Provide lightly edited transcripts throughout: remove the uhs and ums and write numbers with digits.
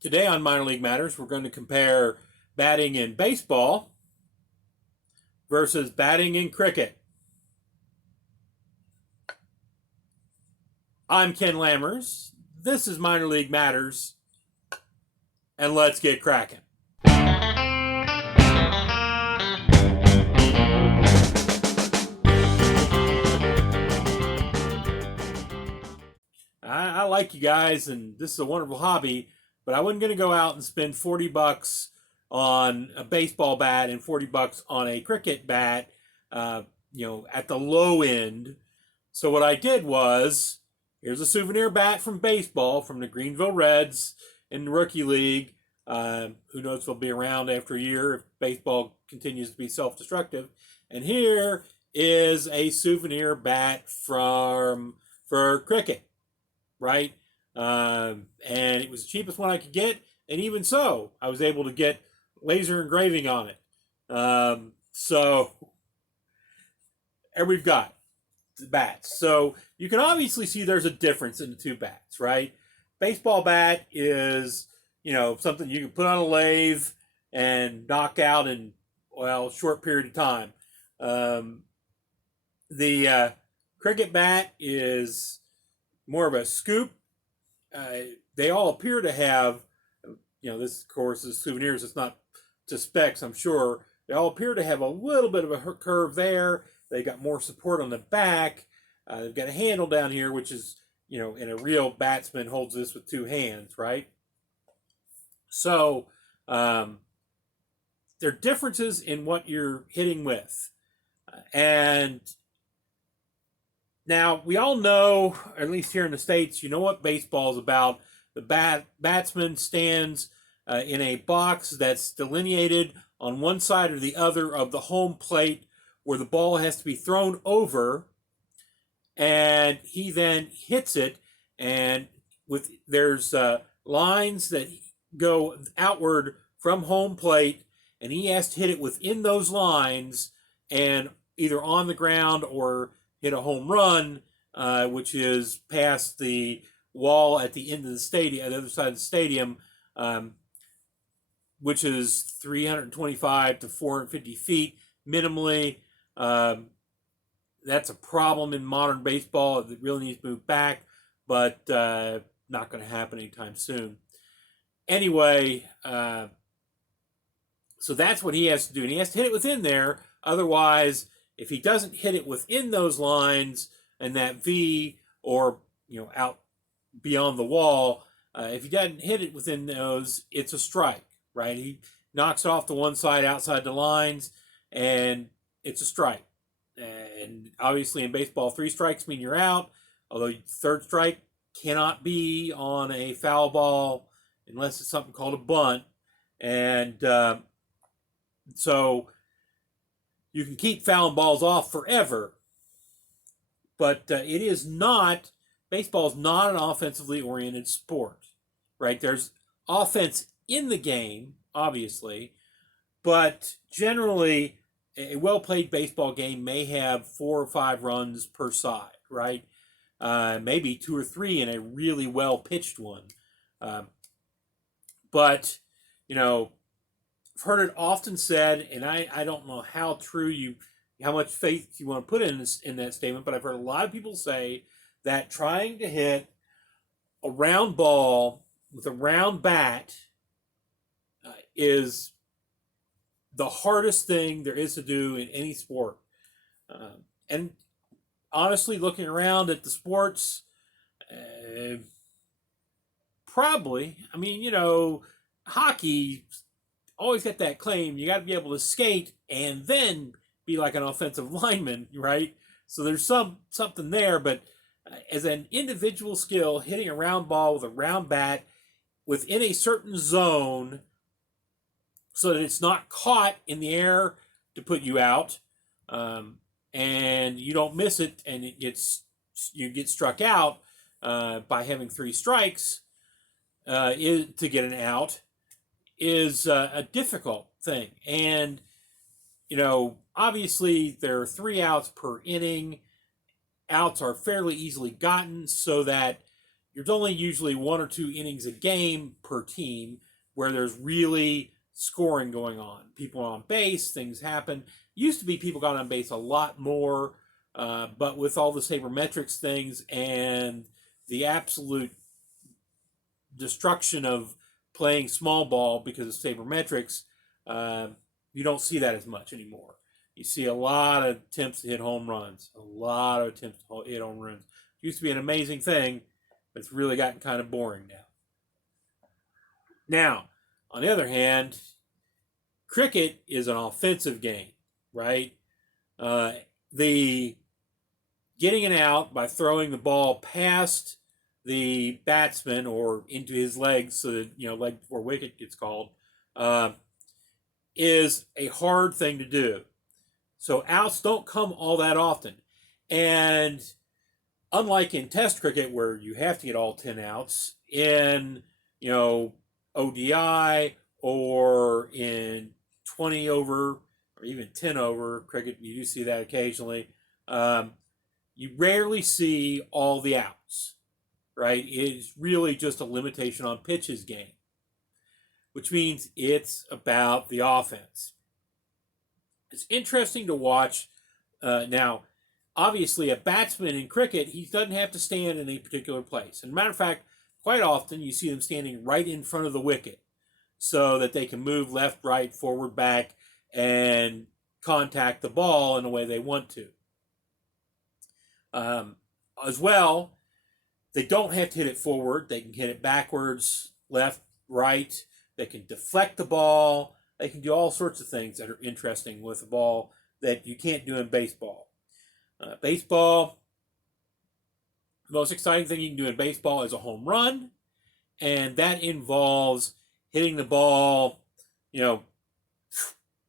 Today on Minor League Matters, we're going to compare batting in baseball versus batting in cricket. I'm Ken Lammers. This is Minor League Matters, and let's get cracking. I like you guys, and this is a wonderful hobby, but I wasn't going to go out and spend $40 on a baseball bat and $40 on a cricket bat, at the low end. So what I did was, here's a souvenir bat from baseball from the Greenville Reds in the Rookie League. Who knows if they'll be around after a year if baseball continues to be self-destructive. And here is a souvenir bat for cricket, right? And it was the cheapest one I could get. And even so, I was able to get laser engraving on it. And we've got the bats. So you can obviously see there's a difference in the two bats, right? Baseball bat is, something you can put on a lathe and knock out in, a short period of time. The cricket bat is more of a scoop. They all appear to have, this of course is souvenirs. It's not to specs, I'm sure. They all appear to have a little bit of a curve there. They got more support on the back. They've got a handle down here, which is, and a real batsman holds this with two hands, right? So there are differences in what you're hitting with. And now we all know, at least here in the States, you know what baseball is about. The batsman stands in a box that's delineated on one side or the other of the home plate where the ball has to be thrown over, and he then hits it, and there's lines that go outward from home plate, and he has to hit it within those lines and either on the ground or hit a home run, which is past the wall at the end of the stadium, at the other side of the stadium, which is 325 to 450 feet minimally. That's a problem in modern baseball. It really needs to move back, but not going to happen anytime soon. Anyway, so that's what he has to do, and he has to hit it within there. Otherwise, if he doesn't hit it within those lines and that V, or out beyond the wall, if he doesn't hit it within those, it's a strike, right? He knocks it off to one side outside the lines, and it's a strike. And obviously in baseball, 3 strikes mean you're out, although third strike cannot be on a foul ball unless it's something called a bunt. And so you can keep fouling balls off forever, but baseball is not an offensively oriented sport, right? There's offense in the game, obviously, but generally a well-played baseball game may have 4 or 5 runs per side, right? Maybe 2 or 3 in a really well-pitched one. But, I've heard it often said, and I don't know how true how much faith you want to put in that statement, but I've heard a lot of people say that trying to hit a round ball with a round bat is the hardest thing there is to do in any sport. And honestly, looking around at the sports, probably, hockey always got that claim. You got to be able to skate and then be like an offensive lineman, right? So there's something there, but as an individual skill, hitting a round ball with a round bat within a certain zone so that it's not caught in the air to put you out, and you don't miss it, and you get struck out by having 3 strikes to get an out, is a difficult thing. And obviously there are 3 outs per inning. Outs are fairly easily gotten so that there's only usually 1 or 2 innings a game per team where there's really scoring going on. People on base, things happen. Used to be people got on base a lot more, but with all the sabermetrics things and the absolute destruction of playing small ball because of sabermetrics, you don't see that as much anymore. You see a lot of attempts to hit home runs, a lot of attempts to hit home runs. It used to be an amazing thing, but it's really gotten kind of boring now. Now, on the other hand, cricket is an offensive game, right? The getting it out by throwing the ball past the batsman or into his legs, so that, leg before wicket gets called, is a hard thing to do. So outs don't come all that often. And unlike in Test cricket where you have to get all 10 outs, in, ODI or in 20 over or even 10 over cricket, you do see that occasionally. You rarely see all the outs, right? It's really just a limitation on pitches game, which means it's about the offense. It's interesting to watch. Now, obviously, a batsman in cricket, he doesn't have to stand in a particular place. As a matter of fact, quite often you see them standing right in front of the wicket so that they can move left, right, forward, back, and contact the ball in the way they want to. As well, they don't have to hit it forward. They can hit it backwards, left, right. They can deflect the ball. They can do all sorts of things that are interesting with the ball that you can't do in baseball. Baseball, the most exciting thing you can do in baseball is a home run, and that involves hitting the ball,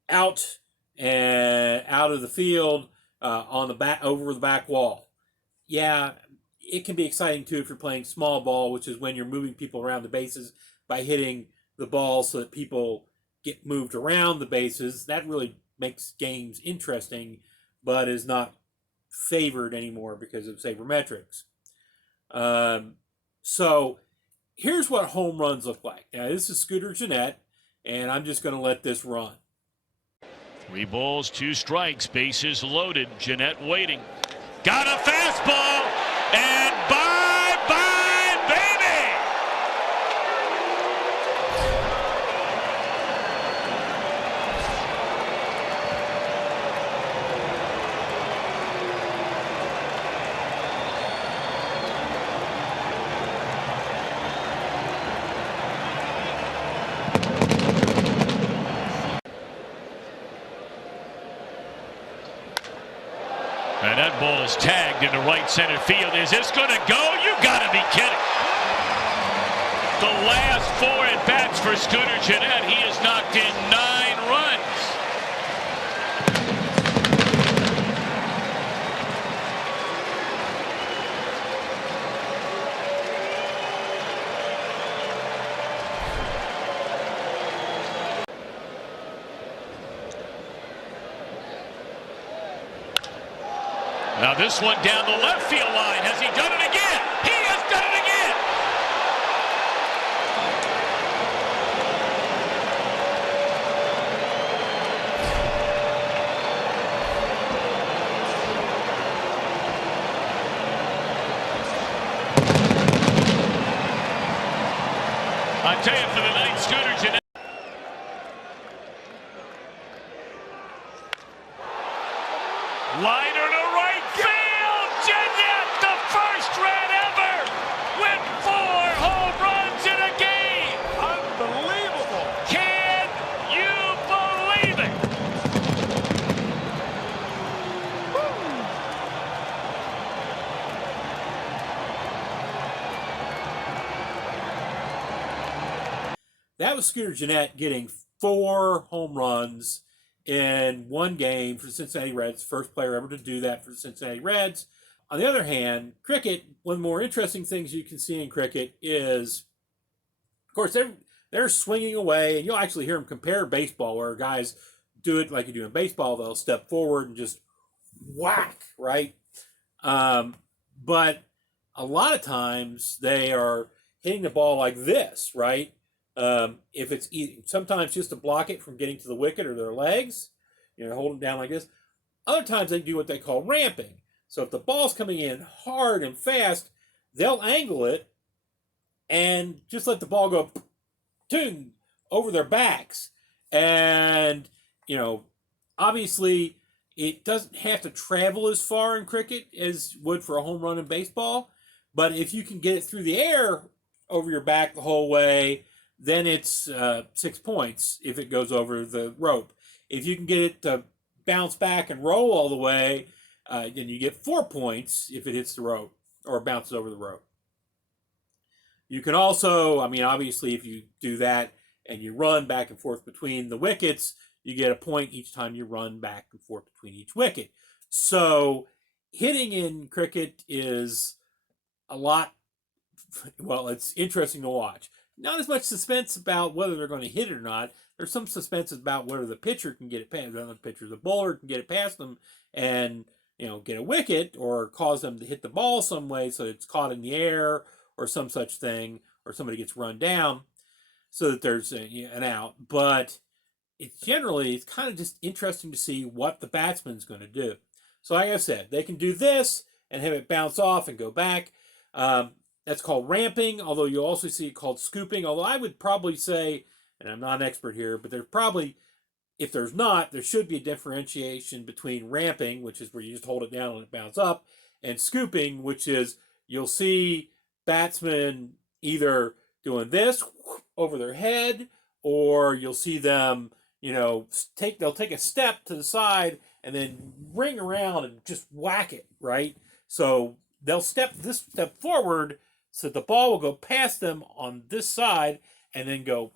out and out of the field on the back, over the back wall. Yeah, it can be exciting too if you're playing small ball, which is when you're moving people around the bases by hitting the ball so that people get moved around the bases. That really makes games interesting, but is not favored anymore because of sabermetrics. So here's what home runs look like. Now, this is Scooter Gennett, and I'm just going to let this run. 3 balls, 2 strikes, bases loaded. Gennett waiting. Got a fastball, and bye-bye, baby! And that ball is tagged into right center field. Is this going to go? You got to be kidding. The last 4 at bats for Scooter Gennett. He has knocked in 9 runs. Now this one down the left field line. Has he done it again? He has done it again. I tell you, for the night, Scooter Gennett. Liner to right field. Gennett, the first red ever, with 4 home runs in a game. Unbelievable. Can you believe it? Woo. That was Scooter Gennett getting 4 home runs in one game for the Cincinnati Reds. First player ever to do that for the Cincinnati Reds. On the other hand, cricket, one of the more interesting things you can see in cricket is, of course, they're swinging away, and you'll actually hear them compare baseball, where guys do it like you do in baseball. They'll step forward and just whack, right? But a lot of times they are hitting the ball like this, right? If it's sometimes just to block it from getting to the wicket or their legs, hold it down like this. Other times they do what they call ramping. So if the ball's coming in hard and fast, they'll angle it and just let the ball go ting, over their backs. And, obviously it doesn't have to travel as far in cricket as would for a home run in baseball. But if you can get it through the air over your back the whole way, then it's 6 points if it goes over the rope. If you can get it to bounce back and roll all the way, then you get 4 points if it hits the rope or bounces over the rope. You can also, obviously, if you do that and you run back and forth between the wickets, you get a point each time you run back and forth between each wicket. So hitting in cricket is a lot, well, it's interesting to watch. Not as much suspense about whether they're going to hit it or not. There's some suspense about whether the pitcher can get it past, the bowler can get it past them and, get a wicket or cause them to hit the ball some way so it's caught in the air or some such thing, or somebody gets run down so that there's an out. But it's kind of just interesting to see what the batsman's going to do. So like I said, they can do this and have it bounce off and go back. That's called ramping, although you also see it called scooping. Although I would probably say, and I'm not an expert here, but there's probably, if there's not, there should be a differentiation between ramping, which is where you just hold it down and it bounces up, and scooping, which is you'll see batsmen either doing this over their head, or you'll see them, they'll take a step to the side and then ring around and just whack it, right? So they'll step forward so that the ball will go past them on this side and then go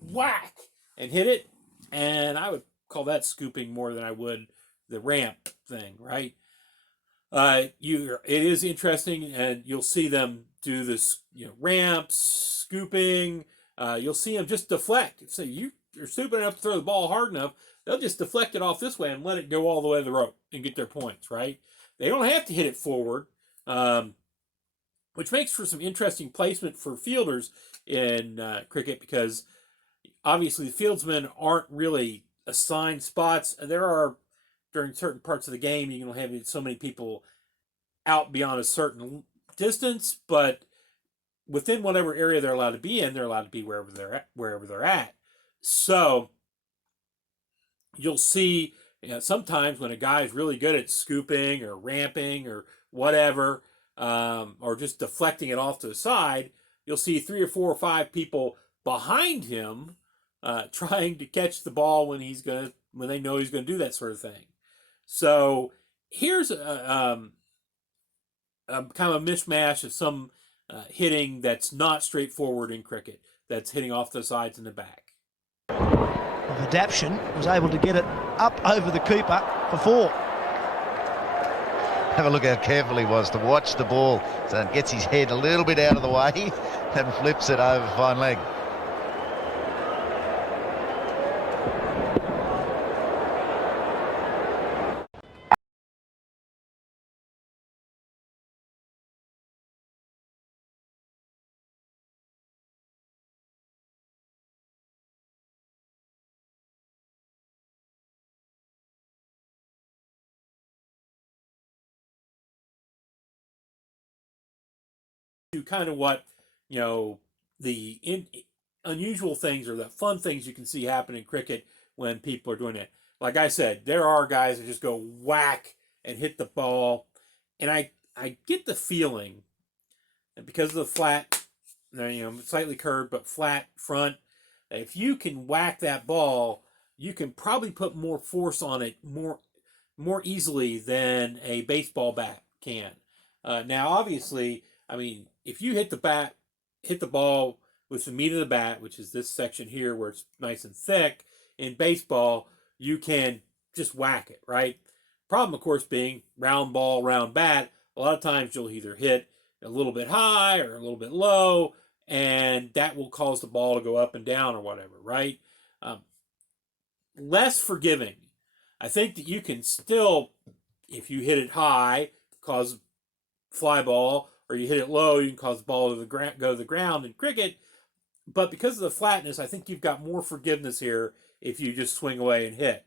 whack and hit it. And I would call that scooping more than I would the ramp thing, right? It is interesting, and you'll see them do this, ramps, scooping. You'll see them just deflect. So you're stupid enough to throw the ball hard enough, they'll just deflect it off this way and let it go all the way to the rope and get their points, right? They don't have to hit it forward, which makes for some interesting placement for fielders in cricket, because obviously the fieldsmen aren't really assigned spots. There are, during certain parts of the game, you can have so many people out beyond a certain distance, but within whatever area they're allowed to be in, they're allowed to be wherever they're at. So you'll see, sometimes when a guy is really good at scooping or ramping or whatever, or just deflecting it off to the side, you'll see 3 or 4 or 5 people behind him trying to catch the ball when they know he's going to do that sort of thing. So here's a kind of a mishmash of some hitting that's not straightforward in cricket, that's hitting off the sides and the back. Of adaptation, was able to get it up over the keeper for 4. Have a look how careful he was to watch the ball, so it gets his head a little bit out of the way and flips it over fine leg. To kind of what, the unusual things or the fun things you can see happen in cricket when people are doing it. Like I said, there are guys that just go whack and hit the ball. And I get the feeling that because of the flat, slightly curved but flat front, if you can whack that ball, you can probably put more force on it more easily than a baseball bat can. Now, obviously, if you hit the ball with the meat of the bat, which is this section here where it's nice and thick, in baseball, you can just whack it, right? Problem, of course, being round ball, round bat, a lot of times you'll either hit a little bit high or a little bit low, and that will cause the ball to go up and down or whatever, right? Less forgiving. I think that you can still, if you hit it high, cause fly ball, or you hit it low, you can cause the ball to go to the ground in cricket. But because of the flatness, I think you've got more forgiveness here if you just swing away and hit.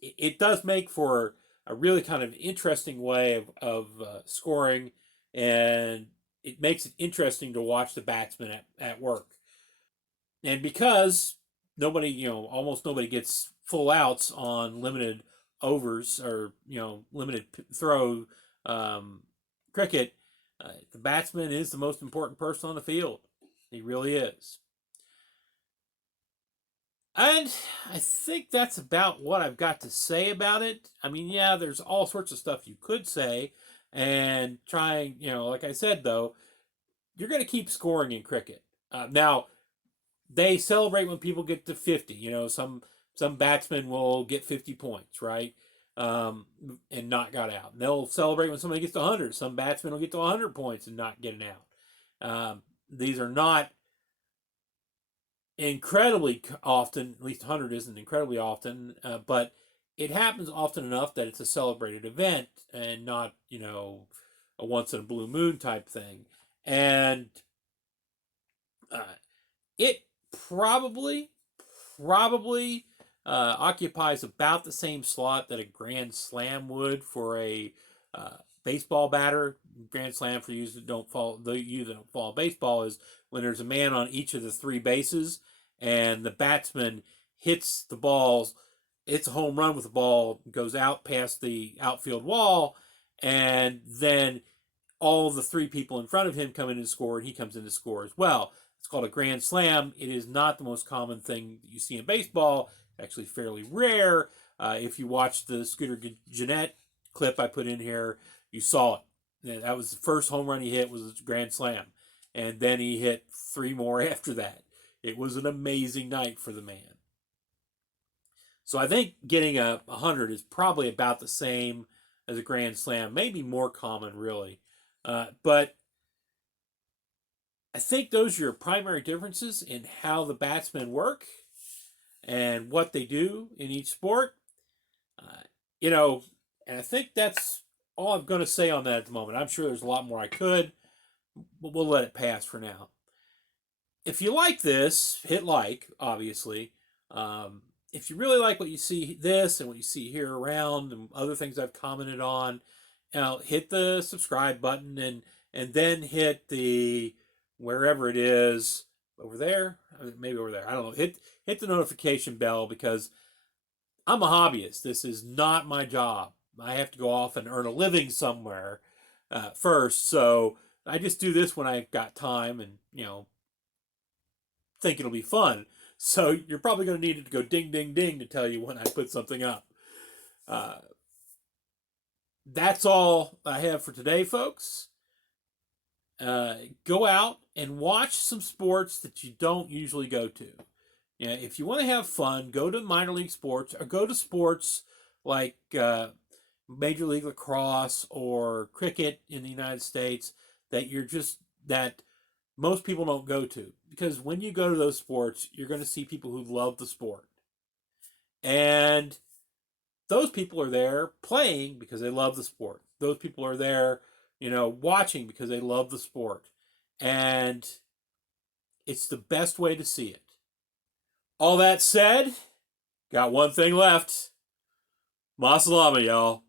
It does make for a really kind of interesting way of scoring, and it makes it interesting to watch the batsman at work. And because nobody, almost nobody gets full outs on limited overs or limited throw cricket, the batsman is the most important person on the field. He really is. And I think that's about what I've got to say about it. I mean, yeah, there's all sorts of stuff you could say, and trying, like I said, though, you're going to keep scoring in cricket. Now, they celebrate when people get to 50. Some batsmen will get 50 points, right? And not got out. And they'll celebrate when somebody gets to 100. Some batsmen will get to 100 points and not get an out. These are not incredibly often, at least 100 isn't incredibly often, but it happens often enough that it's a celebrated event and not, a once in a blue moon type thing. And uh, it probably occupies about the same slot that a grand slam would for a baseball batter. Grand slam, for you that don't follow baseball, is when there's a man on each of the three bases and the batsman hits the balls. It's a home run with the ball, goes out past the outfield wall, and then all of the three people in front of him come in and score, and he comes in to score as well. It's called a grand slam. It is not the most common thing that you see in baseball. It's actually fairly rare. If you watch the Scooter Gennett clip I put in here, you saw it. That was the first home run he hit, was a grand slam. And then he hit three more after that. It was an amazing night for the man. So I think getting a 100 is probably about the same as a grand slam, maybe more common, really. But I think those are your primary differences in how the batsmen work and what they do in each sport. Uh, and I think that's all I'm going to say on that at the moment. I'm sure there's a lot more I could, but we'll let it pass for now. If you like this, hit like, obviously. If you really like what you see this and what you see here around and other things I've commented on, hit the subscribe button and then hit the wherever it is over there, maybe over there. I don't know. Hit the notification bell because I'm a hobbyist. This is not my job. I have to go off and earn a living somewhere first. So I just do this when I've got time and think it'll be fun. So you're probably going to need it to go ding, ding, ding to tell you when I put something up. That's all I have for today, folks. Go out and watch some sports that you don't usually go to. If you want to have fun, go to minor league sports or go to sports like Major League Lacrosse or cricket in the United States that most people don't go to. Because when you go to those sports, you're going to see people who love the sport. And those people are there playing because they love the sport. Those people are there, watching because they love the sport. And it's the best way to see it. All that said, got one thing left. Masalama, y'all.